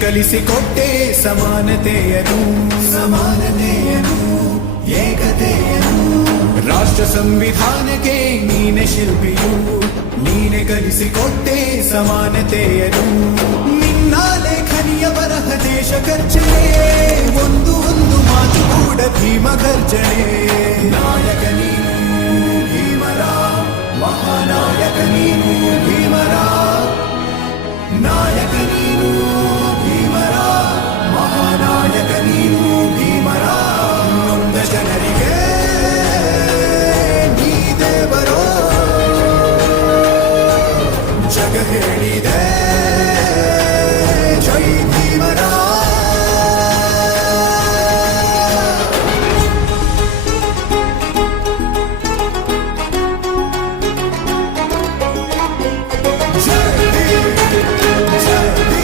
ಕಲಿಸಿಕೊಟ್ಟೆ ಸಮಾನತೆಯನು ಏಕತೆಯನು ರಾಷ್ಟ್ರ ಸಂವಿಧಾನಕ್ಕೆ ನೀನೆ ಶಿಲ್ಪಿಯು ನೀನೆ ಕಲಿಸಿಕೊಟ್ಟೆ ಸಮಾನತೆಯನು ನಿನ್ನ ಲೇಖನಿಯ ಬರಹ ದೇಶ ಗರ್ಜನೆ ಒಂದು ಮಾತು ಕೂಡ ಭೀಮ ಗರ್ಜನೆ